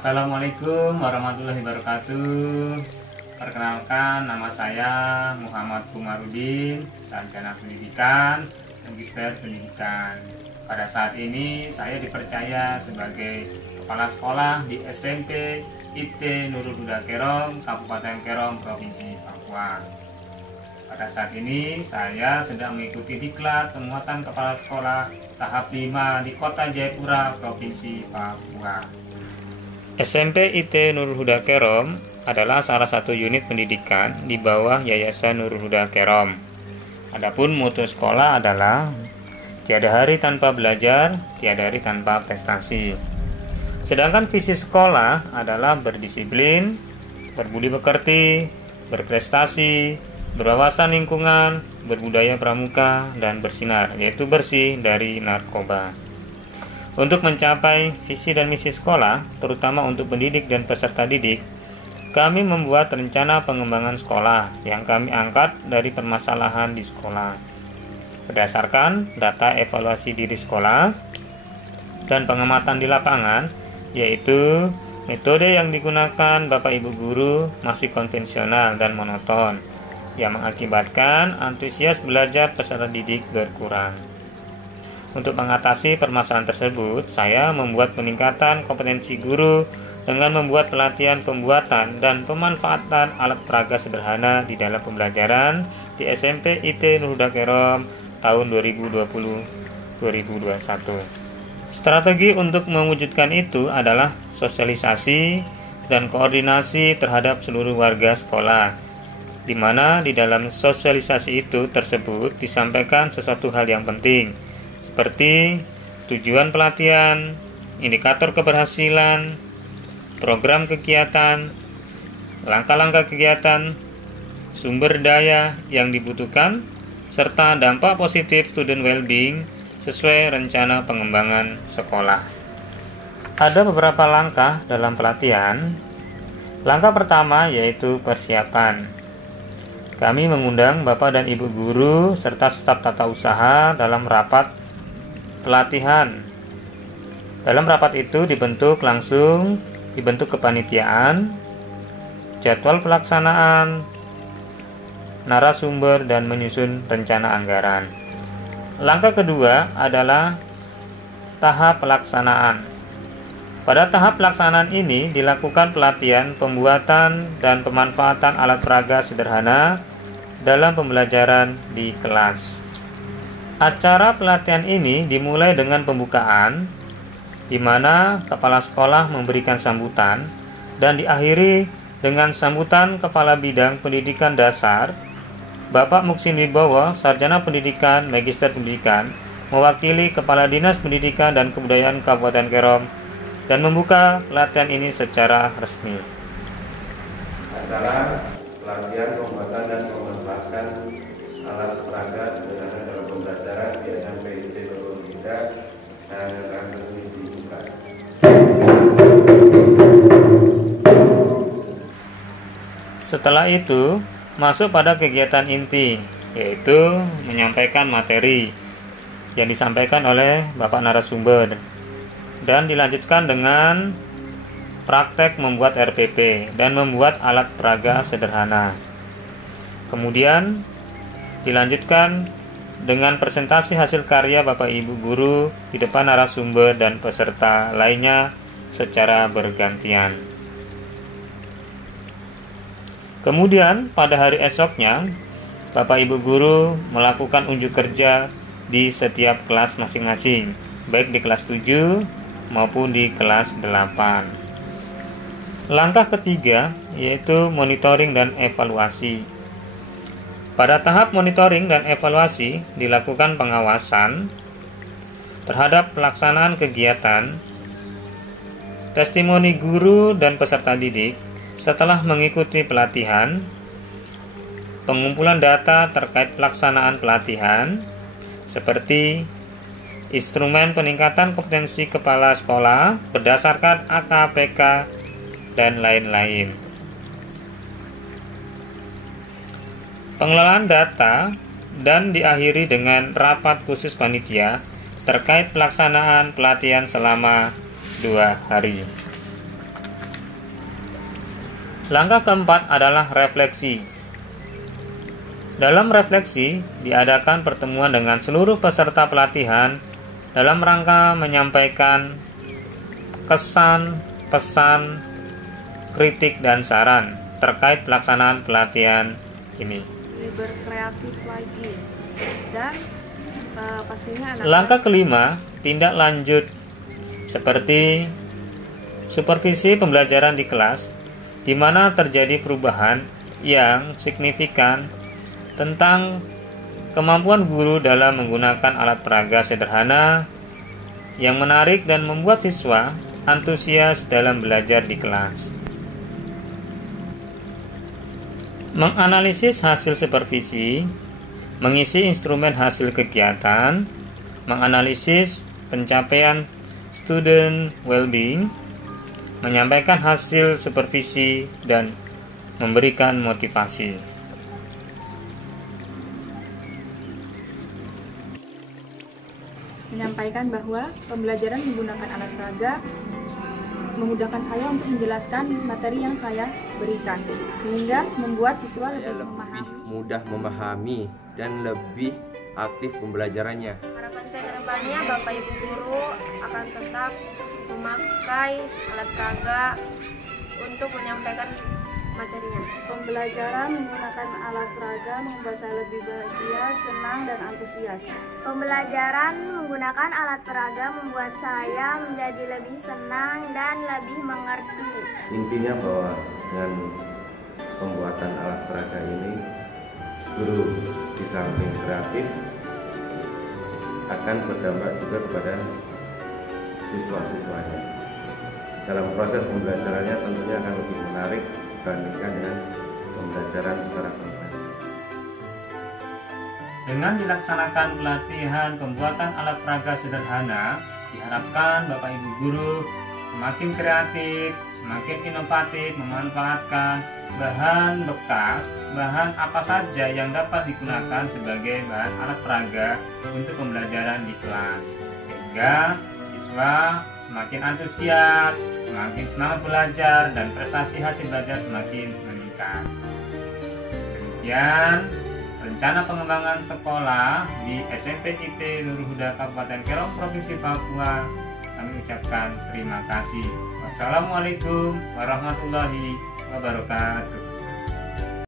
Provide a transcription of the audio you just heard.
Assalamualaikum warahmatullahi wabarakatuh. Perkenalkan, nama saya Muhammad Kumarudin, sarjana pendidikan, magister pendidikan. Pada saat ini saya dipercaya sebagai kepala sekolah di SMP IT Nurul Huda Kerom, Kabupaten Kerom, Provinsi Papua. Pada saat ini saya sedang mengikuti diklat penguatan kepala sekolah tahap 5 di Kota Jayapura, Provinsi Papua. SMP IT Nurul Huda Kerom adalah salah satu unit pendidikan di bawah Yayasan Nurul Huda Kerom. Adapun moto sekolah adalah tiada hari tanpa belajar, tiada hari tanpa prestasi. Sedangkan visi sekolah adalah berdisiplin, berbudi pekerti, berprestasi, berwawasan lingkungan, berbudaya pramuka, dan bersinar, yaitu bersih dari narkoba. Untuk mencapai visi dan misi sekolah, terutama untuk pendidik dan peserta didik, kami membuat rencana pengembangan sekolah yang kami angkat dari permasalahan di sekolah. Berdasarkan data evaluasi diri sekolah dan pengamatan di lapangan, yaitu metode yang digunakan Bapak Ibu Guru masih konvensional dan monoton, yang mengakibatkan antusias belajar peserta didik berkurang. Untuk mengatasi permasalahan tersebut, saya membuat peningkatan kompetensi guru dengan membuat pelatihan pembuatan dan pemanfaatan alat peraga sederhana di dalam pembelajaran di SMP IT Nurul Huda Kerom tahun 2020-2021. Strategi untuk mewujudkan itu adalah sosialisasi dan koordinasi terhadap seluruh warga sekolah, di mana di dalam sosialisasi itu tersebut disampaikan sesuatu hal yang penting, seperti tujuan pelatihan, indikator keberhasilan, program kegiatan, langkah-langkah kegiatan, sumber daya yang dibutuhkan, serta dampak positif student well-being sesuai rencana pengembangan sekolah. Ada beberapa langkah dalam pelatihan. Langkah pertama yaitu persiapan. Kami mengundang Bapak dan Ibu guru serta staf tata usaha dalam rapat pelatihan. Dalam rapat itu dibentuk kepanitiaan, jadwal pelaksanaan, narasumber, dan menyusun rencana anggaran. Langkah kedua adalah tahap pelaksanaan. Pada tahap pelaksanaan ini dilakukan pelatihan pembuatan dan pemanfaatan alat peraga sederhana dalam pembelajaran di kelas. Acara pelatihan ini dimulai dengan pembukaan, di mana kepala sekolah memberikan sambutan, dan diakhiri dengan sambutan Kepala Bidang Pendidikan Dasar, Bapak Muksin Wibowo, Sarjana Pendidikan, Magister Pendidikan, mewakili Kepala Dinas Pendidikan dan Kebudayaan Kabupaten Kerom, dan membuka pelatihan ini secara resmi. Acara pelatihan pembuatan dan pemanfaatan alat peraga sederhana dalam pembelajaran di SMP IT Nurul Huda akan resmi dibuka. Setelah itu, masuk pada kegiatan inti, yaitu menyampaikan materi yang disampaikan oleh Bapak narasumber, dan dilanjutkan dengan praktek membuat RPP dan membuat alat peraga sederhana. Kemudian dilanjutkan dengan presentasi hasil karya Bapak Ibu guru di depan narasumber dan peserta lainnya secara bergantian. Kemudian pada hari esoknya, Bapak Ibu guru melakukan unjuk kerja di setiap kelas masing-masing, baik di kelas 7 maupun di kelas 8. Langkah ketiga yaitu monitoring dan evaluasi. Pada tahap monitoring dan evaluasi dilakukan pengawasan terhadap pelaksanaan kegiatan, testimoni guru dan peserta didik setelah mengikuti pelatihan, pengumpulan data terkait pelaksanaan pelatihan, seperti instrumen peningkatan kompetensi kepala sekolah berdasarkan AKPK, dan lain-lain. Pengelolaan data dan diakhiri dengan rapat khusus panitia terkait pelaksanaan pelatihan selama 2 hari. Langkah keempat adalah refleksi. Dalam refleksi, diadakan pertemuan dengan seluruh peserta pelatihan dalam rangka menyampaikan kesan, pesan, kritik, dan saran terkait pelaksanaan pelatihan ini. Berkreatif lagi. Dan pastinya Langkah kelima, tindak lanjut seperti supervisi pembelajaran di kelas, di mana terjadi perubahan yang signifikan tentang kemampuan guru dalam menggunakan alat peraga sederhana yang menarik dan membuat siswa antusias dalam belajar di kelas. Menganalisis hasil supervisi, mengisi instrumen hasil kegiatan, menganalisis pencapaian student well-being, menyampaikan hasil supervisi, dan memberikan motivasi. Menyampaikan bahwa pembelajaran menggunakan alat peraga memudahkan saya untuk menjelaskan materi yang saya berikan, sehingga membuat siswa lebih mudah memahami dan lebih aktif pembelajarannya. Harapan saya ke depannya Bapak Ibu Guru akan tetap memakai alat peraga untuk menyampaikan materinya. Pembelajaran menggunakan alat peraga membuat saya lebih bahagia, senang, dan antusias. Pembelajaran menggunakan alat peraga membuat saya menjadi lebih senang dan lebih mengerti. Intinya bahwa dengan pembuatan alat peraga ini, guru di samping kreatif akan berdampak juga kepada siswa-siswanya. Dalam proses pembelajarannya tentunya akan lebih menarik dibandingkan dengan pembelajaran secara konvensional. Dengan dilaksanakan pelatihan pembuatan alat peraga sederhana, diharapkan Bapak Ibu Guru semakin kreatif, semakin inovatif memanfaatkan bahan bekas, bahan apa saja yang dapat digunakan sebagai bahan alat peraga untuk pembelajaran di kelas, sehingga siswa semakin antusias, semakin semangat belajar, dan prestasi hasil belajar semakin meningkat. Demikian rencana pengembangan sekolah di SMP IT Nurul Huda Kabupaten Kerong Provinsi Papua. Kami ucapkan terima kasih. Wassalamualaikum warahmatullahi wabarakatuh.